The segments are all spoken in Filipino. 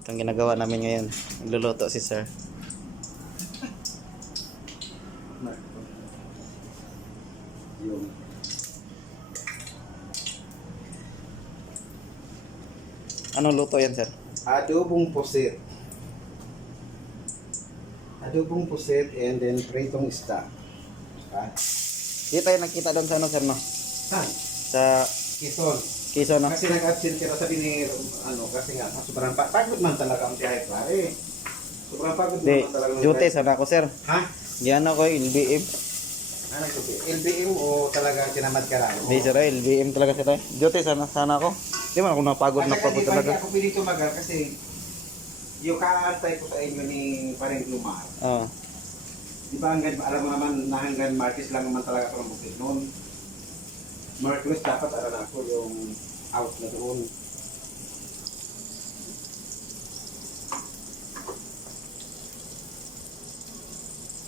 Itong ginagawa namin ngayon. Nagluluto si sir. Yung Anong luto yan, sir? adobong pusit. Adobong pusit and then pritong isda. Di tayo nakita doon sa ano, sir, no? Ha? Sa Quezon. Quezon, no? Kasi nag-absent ka sabi ni kasi nga sobrang pagod man talaga ang tiyahe pare. Sobrang pagod Di, man talaga. duty sana ako, sir. Ha? Yan ako, LBM. Ano ito? LBM o talaga tinamad ka lang? Di, sir, LBM talaga sila. Duty sana ako. Di man ako napagod na pagod Hindi talaga. ako pili tumagal kasi yung kaantay ko sa inyo ni Pareng Lumar. Oo. Di ba hanggang, alam mo naman na hanggang Martes lang naman talaga ako ng bukid noon. Mercury dapat alam ako yung out na doon.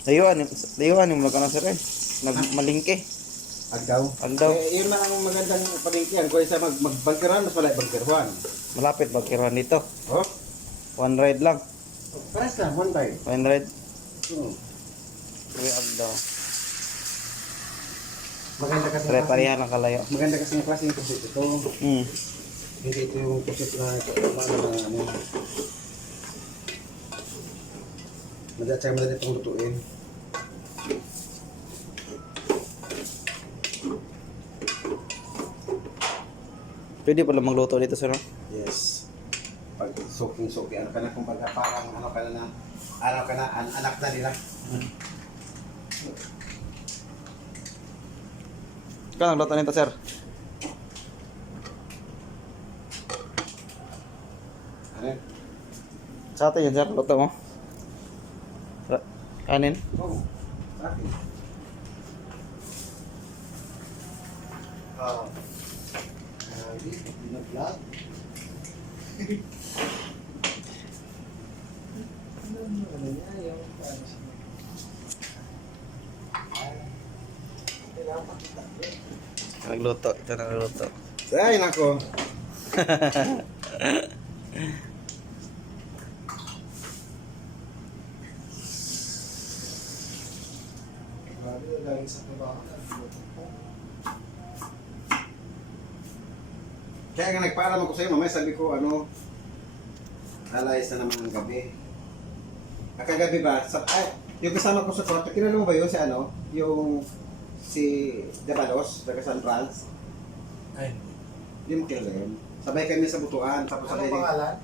Layuan yung magkano, sir, eh. Nagmalingke. Agdaw? Agdaw. Yun man ang magandang palingkihan. Kung isa magbangkiran, mas malay bangkirwan. Malapit bagkiran dito. Oh? One ride lang. Paras na, one time. One ride. Hmm. Uy, agdaw. Maganda kasi Pare-parehan ang kalayo. maganda kasi yung klase yung pusit ito. Hmm. Hindi ito yung pusit na ano. Madali itong lutuin. Pwede pala magluto dito, sir, no? Yes. Pag soaking, ano ka na, kung baga parang ano ka na, anak na nila. Ikaw nagluto nito, sir. Ano? Sa atin yun, sir. Luto mo. Kanin. Oh, bakit? Oh. Pinag-vlog? Ano niya, yung paano siya? Kailangan pakita. Nagluto. Ito nagluto. Ay, nako. Kaya nga nagpaalam ako sa'yo, mamaya sabi ko, alayas na naman ang gabi. Kagabi ba, yung kasama ko sa kwarto, kilala mo ba yun si yung si Dabalos, taga San Franz? Ay, Hindi mo kilala yun. Sabay kami sa butuan, tapos anong pangalan?